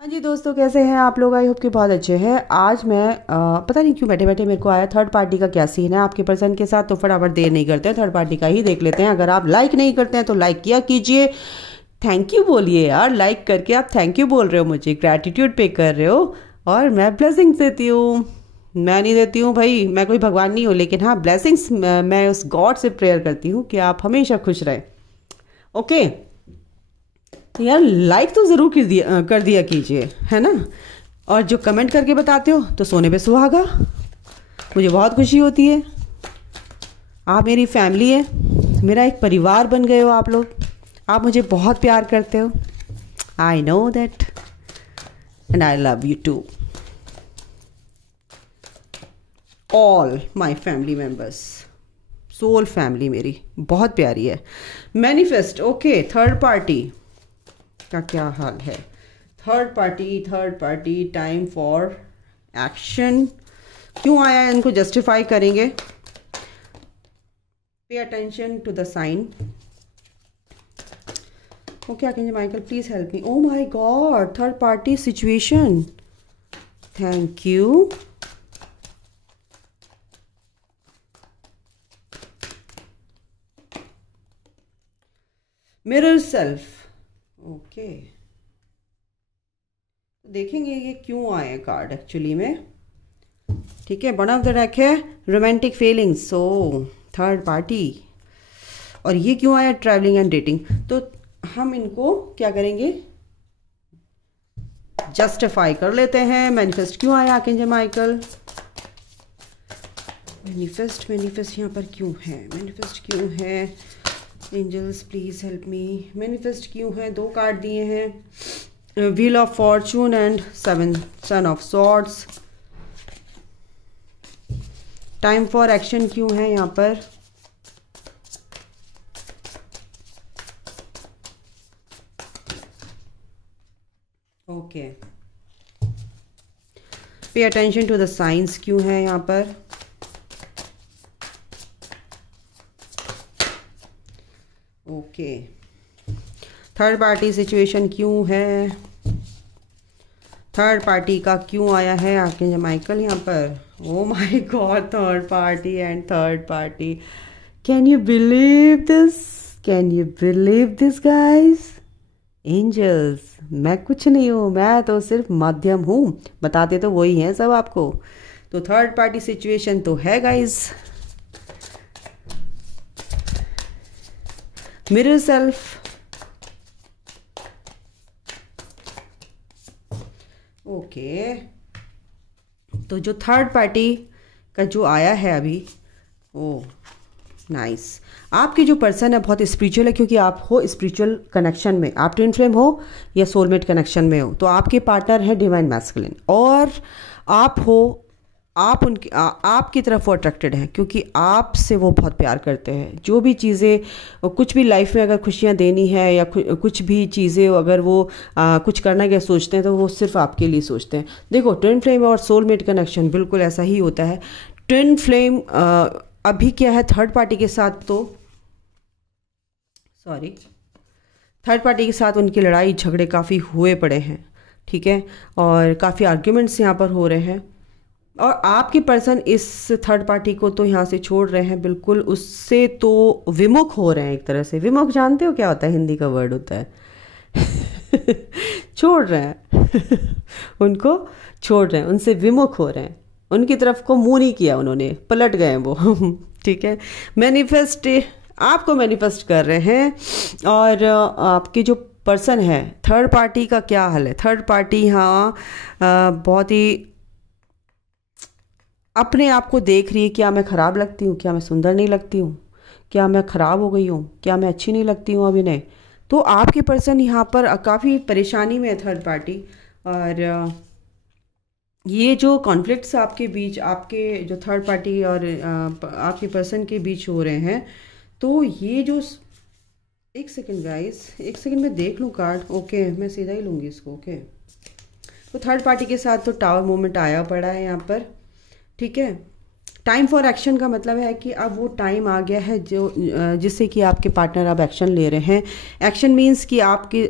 हाँ जी दोस्तों, कैसे हैं आप लोग? आई होप कि बहुत अच्छे हैं। आज मैं पता नहीं क्यों बैठे बैठे मेरे को आया थर्ड पार्टी का क्या सीन है आपके पर्सन के साथ। तो फटाफट देर नहीं करते हैं, थर्ड पार्टी का ही देख लेते हैं। अगर आप लाइक नहीं करते हैं तो लाइक किया कीजिए, थैंक यू बोलिए यार। लाइक करके आप थैंक यू बोल रहे हो, मुझे ग्रैटिट्यूड पे कर रहे हो और मैं ब्लेसिंग्स देती हूँ। मैं नहीं देती हूँ भाई, मैं कोई भगवान नहीं हूँ, लेकिन हाँ ब्लेसिंग्स मैं उस गॉड से प्रेयर करती हूँ कि आप हमेशा खुश रहें। ओके यार, लाइक तो ज़रूर कर दिया कीजिए, है ना। और जो कमेंट करके बताते हो तो सोने पे सुहागा, मुझे बहुत खुशी होती है। आप मेरी फैमिली है, मेरा एक परिवार बन गए हो आप लोग। आप मुझे बहुत प्यार करते हो, I know that, and I love you too, all my family members. Soul family मेरी बहुत प्यारी है। Manifest, okay. थर्ड पार्टी का क्या हाल है? Third party time for action क्यों आया है, इनको जस्टिफाई करेंगे। Pay attention to the sign. वो क्या कहेंगे? Michael please help me. O my god, third party situation, thank you. Mirror self, okay. देखेंगे ये क्यों आए कार्ड एक्चुअली में। ठीक है, वन ऑफ द डेक है romantic feelings, so third party. और ये क्यों आया? Travelling and dating. तो हम इनको क्या करेंगे, जस्टिफाई कर लेते हैं। मैनिफेस्ट क्यों आया आर्कएंजल माइकल? मैनिफेस्ट यहाँ पर क्यों है? मैनिफेस्ट क्यों है? Angels please help me. Manifest क्यों है? दो कार्ड दिए हैं, wheel of fortune and sun of swords. Time for action क्यों है यहाँ पर? Okay, pay attention to the science क्यों है यहाँ पर? ओके, थर्ड पार्टी सिचुएशन क्यों है? थर्ड पार्टी का क्यों आया है आर्कएंजल माइकल यहाँ पर? Oh my god, third party and third party. Can you believe this? Can you believe this guys? Angels, मैं कुछ नहीं हूँ, मैं तो सिर्फ माध्यम हूँ, बताते तो वही हैं सब आपको। तो थर्ड पार्टी सिचुएशन तो है गाइस। Mirror self, okay. तो जो थर्ड पार्टी का जो आया है अभी, ओ नाइस। आपकी जो पर्सन है बहुत स्पिरिचुअल है, क्योंकि आप हो स्पिरिचुअल कनेक्शन में, आप ट्विन फ्लेम हो या सोलमेट कनेक्शन में हो। तो आपके पार्टनर है डिवाइन मैस्कुलिन और आप हो, आप उनकी आपकी तरफ वो अट्रैक्टेड हैं, क्योंकि आपसे वो बहुत प्यार करते हैं। जो भी चीज़ें, कुछ भी लाइफ में अगर खुशियाँ देनी है या कुछ भी चीज़ें अगर वो कुछ करना क्या सोचते हैं तो वो सिर्फ आपके लिए सोचते हैं। देखो, ट्विन फ्लेम और सोलमेट कनेक्शन बिल्कुल ऐसा ही होता है। ट्विन फ्लेम अभी क्या है थर्ड पार्टी के साथ, तो सॉरी, थर्ड पार्टी के साथ उनकी लड़ाई झगड़े काफ़ी हुए पड़े हैं, ठीक है, और काफ़ी आर्ग्यूमेंट्स यहाँ पर हो रहे हैं। और आपके पर्सन इस थर्ड पार्टी को तो यहाँ से छोड़ रहे हैं, बिल्कुल उससे तो विमुख हो रहे हैं एक तरह से। विमुख जानते हो क्या होता है? हिंदी का वर्ड होता है छोड़ रहे हैं उनको छोड़ रहे हैं, उनसे विमुख हो रहे हैं, उनकी तरफ को मुंह नहीं किया उन्होंने, पलट गए वो ठीक है। मैनिफेस्ट, आपको मैनिफेस्ट कर रहे हैं। और आपके जो पर्सन है थर्ड पार्टी का क्या हाल है? थर्ड पार्टी यहाँ बहुत ही अपने आप को देख रही है। क्या मैं ख़राब लगती हूँ? क्या मैं सुंदर नहीं लगती हूँ? क्या मैं ख़राब हो गई हूँ? क्या मैं अच्छी नहीं लगती हूँ अभी नहीं? तो आपके पर्सन यहाँ पर काफ़ी परेशानी में है थर्ड पार्टी। और ये जो कॉन्फ्लिक्ट्स आपके बीच, आपके जो थर्ड पार्टी और आपके पर्सन के बीच हो रहे हैं, तो ये जो, एक सेकेंड गाइस, एक सेकेंड में देख लूँ कार्ड। ओके, मैं सीधा ही लूँगी इसको। ओके, तो थर्ड पार्टी के साथ तो टावर मूवमेंट आया पड़ा है यहाँ पर, ठीक है। टाइम फॉर एक्शन का मतलब है कि अब वो टाइम आ गया है जो जिससे कि आपके पार्टनर अब एक्शन ले रहे हैं। एक्शन मीन्स कि आपके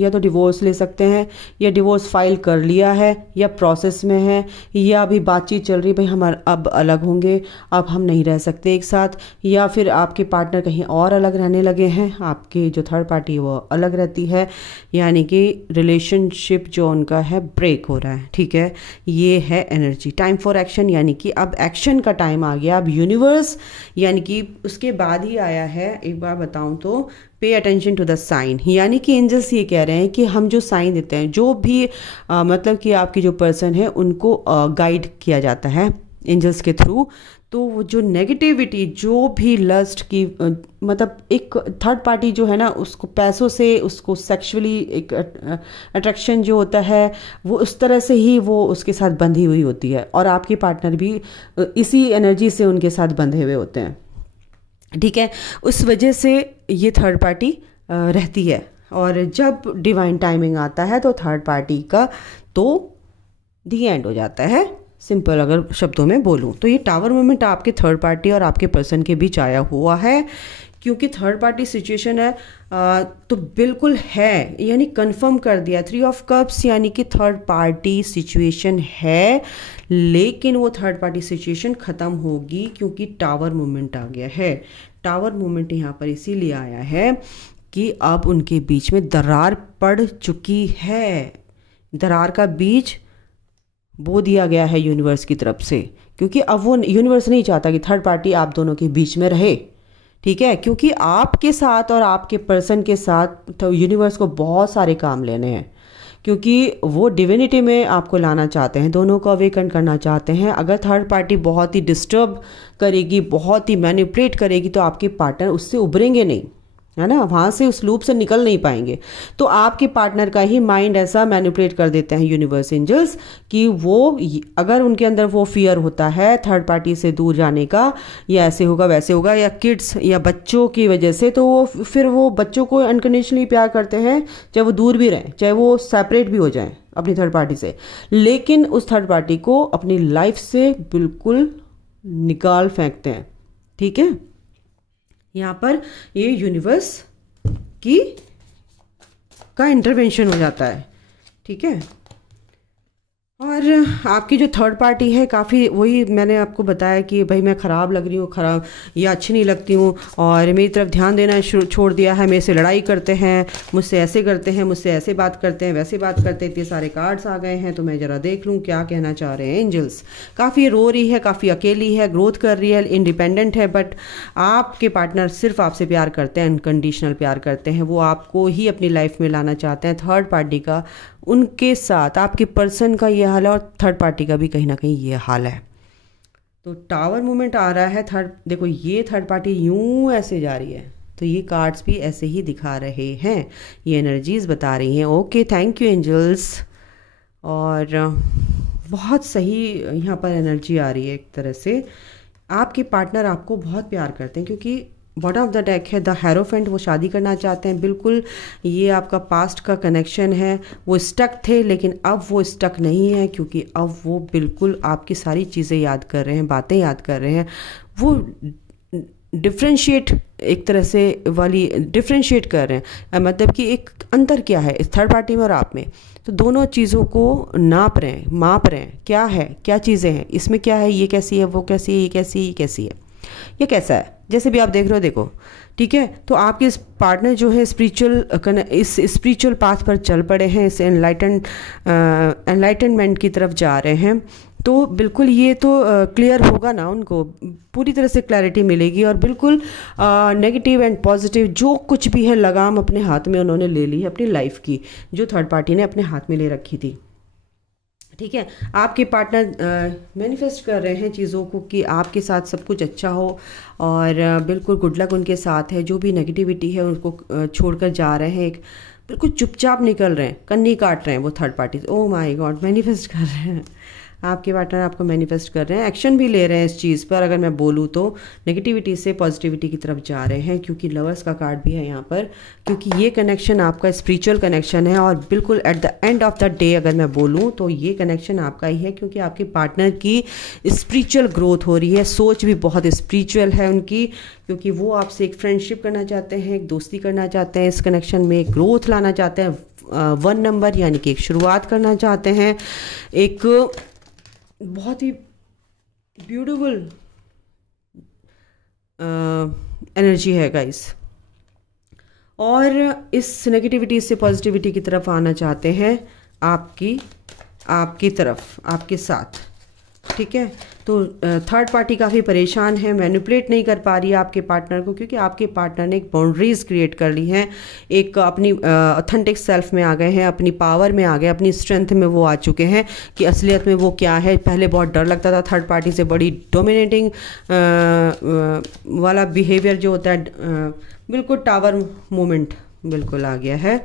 या तो डिवोर्स ले सकते हैं, या डिवोर्स फाइल कर लिया है, या प्रोसेस में है, या अभी बातचीत चल रही भाई हम अब अलग होंगे, अब हम नहीं रह सकते एक साथ, या फिर आपके पार्टनर कहीं और अलग रहने लगे हैं, आपकी जो थर्ड पार्टी वो अलग रहती है, यानी कि रिलेशनशिप जो उनका है ब्रेक हो रहा है। ठीक है, ये है एनर्जी टाइम फॉर एक्शन, यानी कि अब एक्शन का टाइम आ गया। अब यूनिवर्स यानी कि उसके बाद ही आया है, एक बार बताऊं तो pay attention to the sign, यानी कि एंजल्स ये कह रहे हैं कि हम जो साइन देते हैं, जो भी मतलब कि आपकी जो पर्सन है उनको गाइड किया जाता है एंजल्स के थ्रू। तो वो जो नेगेटिविटी, जो भी लस्ट की मतलब एक थर्ड पार्टी जो है ना, उसको पैसों से, उसको सेक्सुअली एक अट्रैक्शन जो होता है वो उस तरह से ही वो उसके साथ बंधी हुई होती है, और आपके पार्टनर भी इसी एनर्जी से उनके साथ बंधे हुए होते हैं। ठीक है, उस वजह से ये थर्ड पार्टी रहती है। और जब डिवाइन टाइमिंग आता है तो थर्ड पार्टी का तो दी एंड हो जाता है। सिंपल अगर शब्दों में बोलूँ तो ये टावर मोमेंट आपके थर्ड पार्टी और आपके पर्सन के बीच आया हुआ है, क्योंकि थर्ड पार्टी सिचुएशन है तो बिल्कुल है, यानी कंफर्म कर दिया। 3 ऑफ कप्स यानी कि थर्ड पार्टी सिचुएशन है, लेकिन वो थर्ड पार्टी सिचुएशन ख़त्म होगी क्योंकि टावर मोमेंट आ गया है। टावर मोमेंट यहाँ पर इसीलिए आया है कि अब उनके बीच में दरार पड़ चुकी है। दरार का बीज बो दिया गया है यूनिवर्स की तरफ से, क्योंकि अब वो यूनिवर्स नहीं चाहता कि थर्ड पार्टी आप दोनों के बीच में रहे। ठीक है, क्योंकि आपके साथ और आपके पर्सन के साथ तो यूनिवर्स को बहुत सारे काम लेने हैं, क्योंकि वो डिविनिटी में आपको लाना चाहते हैं, दोनों को अवेकन करना चाहते हैं। अगर थर्ड पार्टी बहुत ही डिस्टर्ब करेगी, बहुत ही मैनिपुलेट करेगी, तो आपके पार्टनर उससे उभरेंगे नहीं, है ना, वहाँ से उस लूप से निकल नहीं पाएंगे। तो आपके पार्टनर का ही माइंड ऐसा मैनिपुलेट कर देते हैं यूनिवर्स एंजल्स कि वो अगर उनके अंदर वो फियर होता है थर्ड पार्टी से दूर जाने का, या ऐसे होगा वैसे होगा, या किड्स या बच्चों की वजह से, तो वो फिर वो बच्चों को अनकंडीशनली प्यार करते हैं, चाहे वो दूर भी रहें, चाहे वो सेपरेट भी हो जाएं अपनी थर्ड पार्टी से, लेकिन उस थर्ड पार्टी को अपनी लाइफ से बिल्कुल निकाल फेंकते हैं। ठीक है, यहाँ पर ये यूनिवर्स की का इंटरवेंशन हो जाता है। ठीक है, और आपकी जो थर्ड पार्टी है काफ़ी, वही मैंने आपको बताया कि भाई मैं ख़राब लग रही हूँ, ख़राब या अच्छी नहीं लगती हूँ, और मेरी तरफ ध्यान देना छोड़ दिया है, मेरे से लड़ाई करते हैं, मुझसे ऐसे करते हैं, मुझसे ऐसे बात करते हैं, वैसे बात करते हैं। इतने सारे कार्ड्स आ गए हैं, तो मैं ज़रा देख लूँ क्या कहना चाह रहे हैं एंजल्स। काफ़ी रो रही है, काफ़ी अकेली है, ग्रोथ कर रही है, इंडिपेंडेंट है, बट आपके पार्टनर सिर्फ आपसे प्यार करते हैं, अनकंडीशनल प्यार करते हैं, वो आपको ही अपनी लाइफ में लाना चाहते हैं। थर्ड पार्टी का उनके साथ, आपके पर्सन का ये हाल है, और थर्ड पार्टी का भी कहीं ना कहीं ये हाल है। तो टावर मूवमेंट आ रहा है थर्ड, देखो ये थर्ड पार्टी यूं ऐसे जा रही है, तो ये कार्ड्स भी ऐसे ही दिखा रहे हैं, ये एनर्जीज बता रही हैं। Okay, thank you angels. और बहुत सही यहाँ पर एनर्जी आ रही है। एक तरह से आपके पार्टनर आपको बहुत प्यार करते हैं, क्योंकि बॉटम ऑफ द डेक है द हेरोफेंट, वो शादी करना चाहते हैं। बिल्कुल ये आपका पास्ट का कनेक्शन है, वो स्टक थे, लेकिन अब वो स्टक नहीं है, क्योंकि अब वो बिल्कुल आपकी सारी चीज़ें याद कर रहे हैं, बातें याद कर रहे हैं। वो डिफ्रेंशिएट एक तरह से वाली डिफ्रेंशिएट कर रहे हैं, मतलब कि एक अंतर क्या है इस थर्ड पार्टी में और आप में, तो दोनों चीज़ों को नाप रहे हैं, माप रहे हैं, क्या है, क्या चीज़ें हैं, इसमें क्या है, ये कैसी है, वो कैसी है, ये कैसी है, ये कैसी है, ये कैसा है, जैसे भी आप देख रहे हो। देखो, ठीक है, तो आपके इस पार्टनर जो है इस स्पिरिचुअल पाथ पर चल पड़े हैं, इस एनलाइटनमेंट की तरफ जा रहे हैं। तो बिल्कुल ये तो क्लियर होगा ना, उनको पूरी तरह से क्लैरिटी मिलेगी, और बिल्कुल नेगेटिव एंड पॉजिटिव जो कुछ भी है लगाम अपने हाथ में उन्होंने ले ली है अपनी लाइफ की, जो थर्ड पार्टी ने अपने हाथ में ले रखी थी। ठीक है, आपके पार्टनर मैनिफेस्ट कर रहे हैं चीज़ों को कि आपके साथ सब कुछ अच्छा हो, और बिल्कुल गुड लक उनके साथ है। जो भी नेगेटिविटी है उनको छोड़कर जा रहे हैं, एक बिल्कुल चुपचाप निकल रहे हैं, कन्नी काट रहे हैं वो third party. Oh my God, manifest कर रहे हैं। आपके पार्टनर आपको मैनिफेस्ट कर रहे हैं, एक्शन भी ले रहे हैं इस चीज़ पर। अगर मैं बोलूँ तो नेगेटिविटी से पॉजिटिविटी की तरफ जा रहे हैं, क्योंकि लवर्स का कार्ड भी है यहाँ पर, क्योंकि ये कनेक्शन आपका स्पिरिचुअल कनेक्शन है। और बिल्कुल at the end of the day अगर मैं बोलूँ तो ये कनेक्शन आपका ही है, क्योंकि आपके पार्टनर की स्पिरिचुअल ग्रोथ हो रही है, सोच भी बहुत स्पिरिचुअल है उनकी, क्योंकि वो आपसे एक फ्रेंडशिप करना चाहते हैं, एक दोस्ती करना चाहते हैं, इस कनेक्शन में एक ग्रोथ लाना चाहते हैं, 1 नंबर यानी कि एक शुरुआत करना चाहते हैं। एक बहुत ही ब्यूटीफुल एनर्जी है गाइस, और इस नेगेटिविटी से पॉजिटिविटी की तरफ आना चाहते हैं आपकी तरफ, आपके साथ, ठीक है। तो थर्ड पार्टी काफ़ी परेशान है, मैनिपुलेट नहीं कर पा रही है आपके पार्टनर को, क्योंकि आपके पार्टनर ने एक बाउंड्रीज क्रिएट कर ली हैं, एक अपनी ऑथेंटिक सेल्फ में आ गए हैं, अपनी पावर में आ गए, अपनी स्ट्रेंथ में वो आ चुके हैं कि असलियत में वो क्या है। पहले बहुत डर लगता था थर्ड पार्टी से, बड़ी डोमिनेटिंग वाला बिहेवियर जो होता है, बिल्कुल टावर मोमेंट बिल्कुल आ गया है।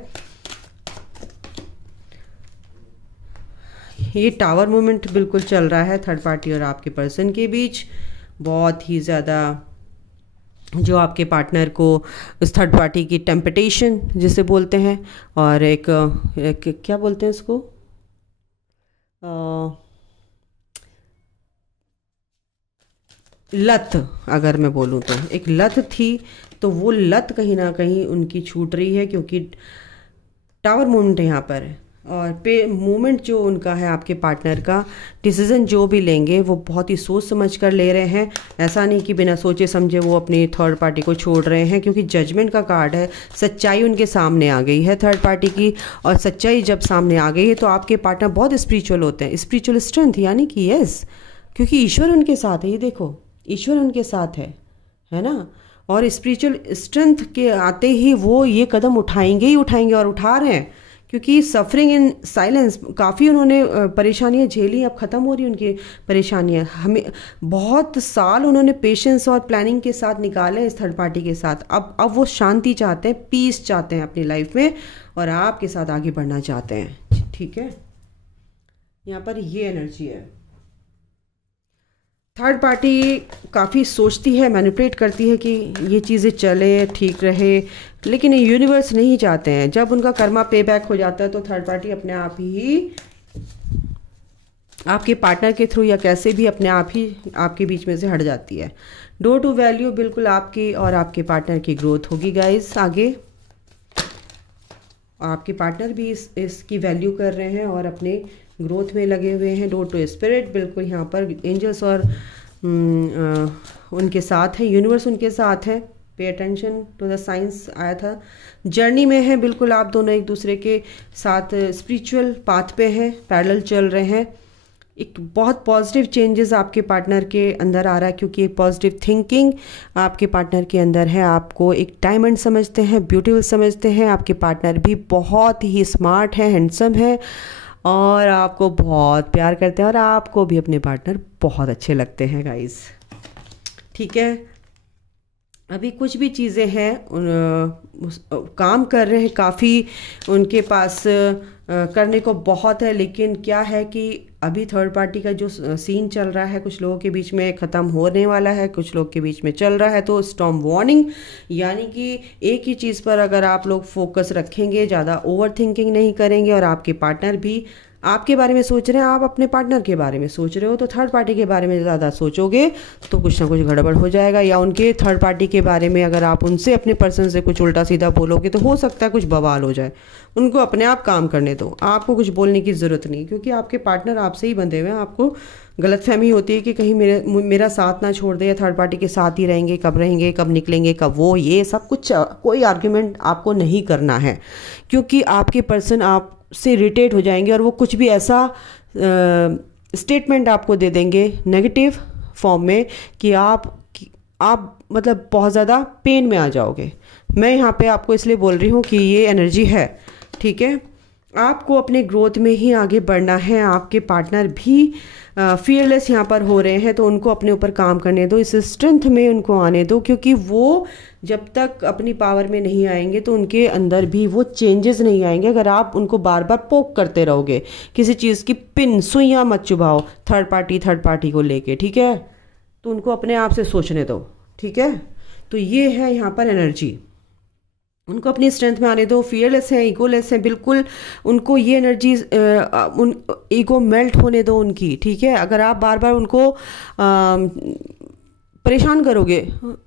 ये टावर मोमेंट बिल्कुल चल रहा है थर्ड पार्टी और आपके पर्सन के बीच, बहुत ही ज़्यादा, जो आपके पार्टनर को उस थर्ड पार्टी की टेम्पटेशन जिसे बोलते हैं, और एक क्या बोलते हैं इसको, लत, अगर मैं बोलूँ तो एक लत थी, तो वो लत कहीं ना कहीं उनकी छूट रही है, क्योंकि टावर मोमेंट यहाँ पर है। और मोमेंट जो उनका है आपके पार्टनर का, डिसीज़न जो भी लेंगे वो बहुत ही सोच समझ कर ले रहे हैं, ऐसा नहीं कि बिना सोचे समझे वो अपनी थर्ड पार्टी को छोड़ रहे हैं, क्योंकि जजमेंट का कार्ड है, सच्चाई उनके सामने आ गई है थर्ड पार्टी की। और सच्चाई जब सामने आ गई है तो आपके पार्टनर बहुत स्पिरिचुअल होते हैं, स्पिरिचुअल स्ट्रेंथ यानी कि यस, क्योंकि ईश्वर उनके साथ है, ये देखो ईश्वर उनके साथ है ना। और स्पिरिचुअल स्ट्रेंथ के आते ही वो ये कदम उठाएंगे ही उठाएंगे, और उठा रहे हैं, क्योंकि सफरिंग इन साइलेंस, काफ़ी उन्होंने परेशानियां झेली, अब ख़त्म हो रही उनकी परेशानियां। हमें बहुत साल उन्होंने पेशेंस और प्लानिंग के साथ निकाले इस थर्ड पार्टी के साथ। अब वो शांति चाहते हैं, पीस चाहते हैं अपनी लाइफ में, और आपके साथ आगे बढ़ना चाहते हैं, ठीक है। यहाँ पर ये एनर्जी है। थर्ड पार्टी काफ़ी सोचती है, मैनिपुलेट करती है कि ये चीज़ें चले, ठीक रहे, लेकिन ये यूनिवर्स नहीं चाहते हैं। जब उनका कर्मा पे बैक हो जाता है तो थर्ड पार्टी अपने आप ही आपके पार्टनर के थ्रू या कैसे भी अपने आप ही आपके बीच में से हट जाती है। डोर टू वैल्यू बिल्कुल आपकी और आपके पार्टनर की ग्रोथ होगी गाइस आगे। आपके पार्टनर भी इसकी वैल्यू कर रहे हैं और अपने ग्रोथ में लगे हुए हैं। डोर टू स्पिरिट बिल्कुल यहाँ पर एंजल्स और उनके साथ है, यूनिवर्स उनके साथ है। Pay attention to the science आया था, जर्नी में है बिल्कुल, आप दोनों एक दूसरे के साथ स्पिरिचुअल पाथ पे हैं, पैरेलल चल रहे हैं। एक बहुत पॉजिटिव चेंजेस आपके पार्टनर के अंदर आ रहा है, क्योंकि एक पॉजिटिव थिंकिंग आपके पार्टनर के अंदर है। आपको एक डायमंड समझते हैं, ब्यूटीफुल समझते हैं। आपके पार्टनर भी बहुत ही स्मार्ट है, हैंडसम है, और आपको बहुत प्यार करते हैं, और आपको भी अपने पार्टनर बहुत अच्छे लगते हैं गाइस, ठीक है। अभी कुछ भी चीज़ें हैं काम कर रहे हैं, काफ़ी उनके पास करने को बहुत है, लेकिन क्या है कि अभी थर्ड पार्टी का जो सीन चल रहा है कुछ लोगों के बीच में ख़त्म होने वाला है, कुछ लोग के बीच में चल रहा है। तो स्टॉर्म वार्निंग, यानी कि एक ही चीज़ पर अगर आप लोग फोकस रखेंगे, ज़्यादा ओवर थिंकिंग नहीं करेंगे, और आपके पार्टनर भी आपके बारे में सोच रहे हैं, आप अपने पार्टनर के बारे में सोच रहे हो, तो थर्ड पार्टी के बारे में ज़्यादा सोचोगे तो कुछ ना कुछ गड़बड़ हो जाएगा। या उनके थर्ड पार्टी के बारे में अगर आप उनसे अपने पर्सन से कुछ उल्टा सीधा बोलोगे तो हो सकता है कुछ बवाल हो जाए। उनको अपने आप काम करने दो, आपको कुछ बोलने की ज़रूरत नहीं, क्योंकि आपके पार्टनर आपसे ही बंधे हुए हैं। आपको गलतफहमी होती है कि कहीं मेरा साथ ना छोड़ दे, या थर्ड पार्टी के साथ ही रहेंगे, कब रहेंगे, कब निकलेंगे, कब वो, ये सब कुछ कोई आर्ग्यूमेंट आपको नहीं करना है, क्योंकि आपके पर्सन आप से इरिटेट हो जाएंगे, और वो कुछ भी ऐसा स्टेटमेंट आपको दे देंगे नेगेटिव फॉर्म में कि आप मतलब बहुत ज़्यादा पेन में आ जाओगे। मैं यहाँ पे आपको इसलिए बोल रही हूँ कि ये एनर्जी है, ठीक है। आपको अपने ग्रोथ में ही आगे बढ़ना है। आपके पार्टनर भी फियरलेस यहाँ पर हो रहे हैं, तो उनको अपने ऊपर काम करने दो, इस स्ट्रेंथ में उनको आने दो, क्योंकि वो जब तक अपनी पावर में नहीं आएंगे तो उनके अंदर भी वो चेंजेस नहीं आएंगे। अगर आप उनको बार बार पोक करते रहोगे, किसी चीज़ की पिन सुइयाँ मत चुभाओ थर्ड पार्टी को लेके, ठीक है। तो उनको अपने आप से सोचने दो, ठीक है। तो ये है यहाँ पर एनर्जी, उनको अपनी स्ट्रेंथ में आने दो। फियरलेस हैं, ईगोलेस हैं, बिल्कुल उनको ये एनर्जी उन ईगो मेल्ट होने दो उनकी, ठीक है। अगर आप बार बार उनको परेशान करोगे,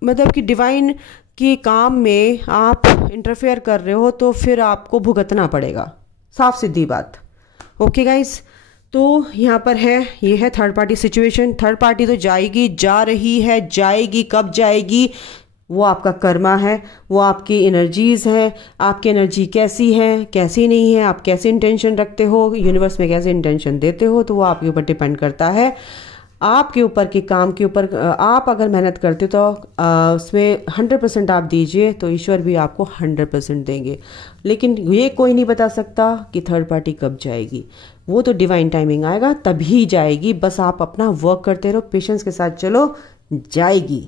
मतलब कि डिवाइन के काम में आप इंटरफेयर कर रहे हो, तो फिर आपको भुगतना पड़ेगा, साफ सीधी बात। ओके गाइस, तो यहाँ पर है, ये है third party situation. Third party तो जाएगी, जा रही है, जाएगी, कब जाएगी वो आपका कर्मा है, वो आपकी एनर्जीज़ हैं। आपकी एनर्जी कैसी है, कैसी नहीं है, आप कैसे इंटेंशन रखते हो, यूनिवर्स में कैसे इंटेंशन देते हो, तो वो आपके ऊपर डिपेंड करता है, आपके ऊपर के काम के ऊपर। आप अगर मेहनत करते तो उसमें 100% आप दीजिए, तो ईश्वर भी आपको 100% देंगे। लेकिन ये कोई नहीं बता सकता कि थर्ड पार्टी कब जाएगी, वो तो डिवाइन टाइमिंग आएगा तभी जाएगी। बस आप अपना वर्क करते रहो, पेशेंस के साथ चलो, जाएगी,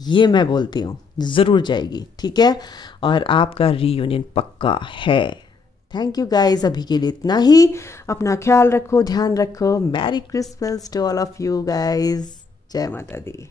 ये मैं बोलती हूँ, ज़रूर जाएगी, ठीक है। और आपका रीयूनियन पक्का है। थैंक यू गाइस, अभी के लिए इतना ही। अपना ख्याल रखो, ध्यान रखो। Merry Christmas to all of you guys. जय माता दी।